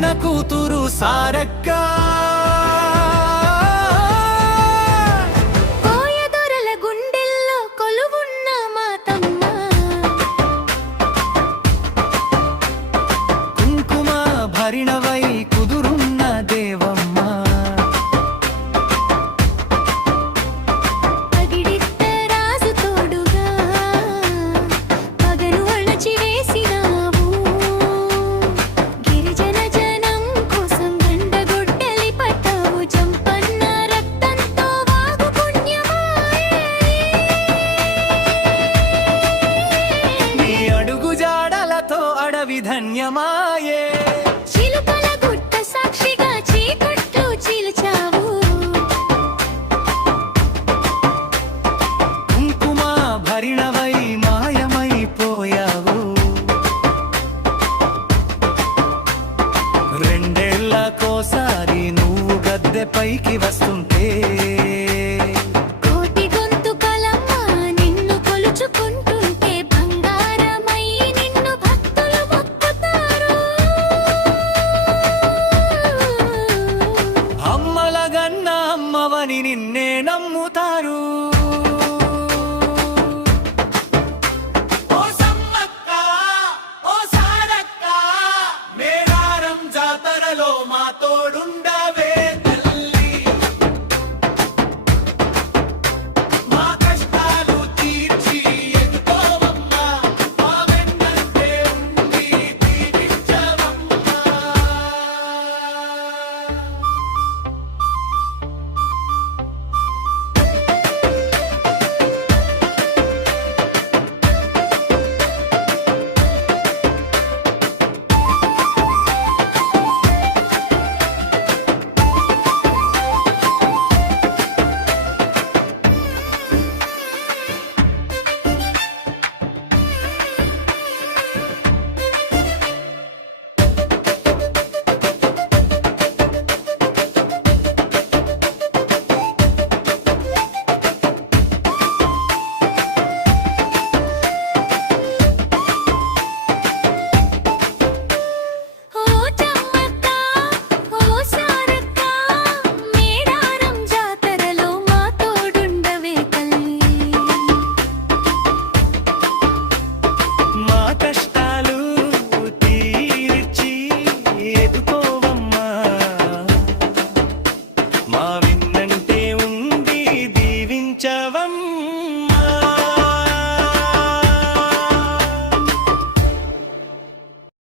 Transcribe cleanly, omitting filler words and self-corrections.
కన్న కూతురు సారక్క కోయదొరల గుండెల్లో కొలువున్న మాతమ్మ కుంకుమ భరిణవై కుదురున్న దేవమ్మ పగిడిత్త రాజు తోడుగా పగను అణచివేసినావు గిరిజన జనం కోసం గండగొడ్డలి పట్టావు జంపన్న రక్తంతో వాగు పుణ్యమాయే నీ అడుగు జాడలతో అడవి ధన్యమాయే చిలుకల గుట్ట సాక్షిగా చీకట్లు చీల్చావు కుంకుమ భరిణవై మాయమైపోయావు రెండేళ్లకోసారి నువ్వు గద్దెపైకి వస్తుంటే కోటి గొంతుకలమ్మ నిన్ను కొలుచుకుంటుంటే బంగారమై నిన్ను భక్తులు మొక్కుతారు అమ్మలగన్న అమ్మవని నిన్నే నమ్ముతారు ఓ సమ్మక్క ఓ సారక్క మేడారం జాతరలో మా తోడుండవే తల్లి మా కష్టాలు తీర్చి ఎదుకోవమ్మా మా వెన్నంటే ఉండి దీవించవమ్మా ఓ చమ్మక్క ఓ సారక్క మేడారం జాతరలో మా తోడుండవే తల్లి మా కష్టాలు తీర్చి ఎదుకోవమ్మా మా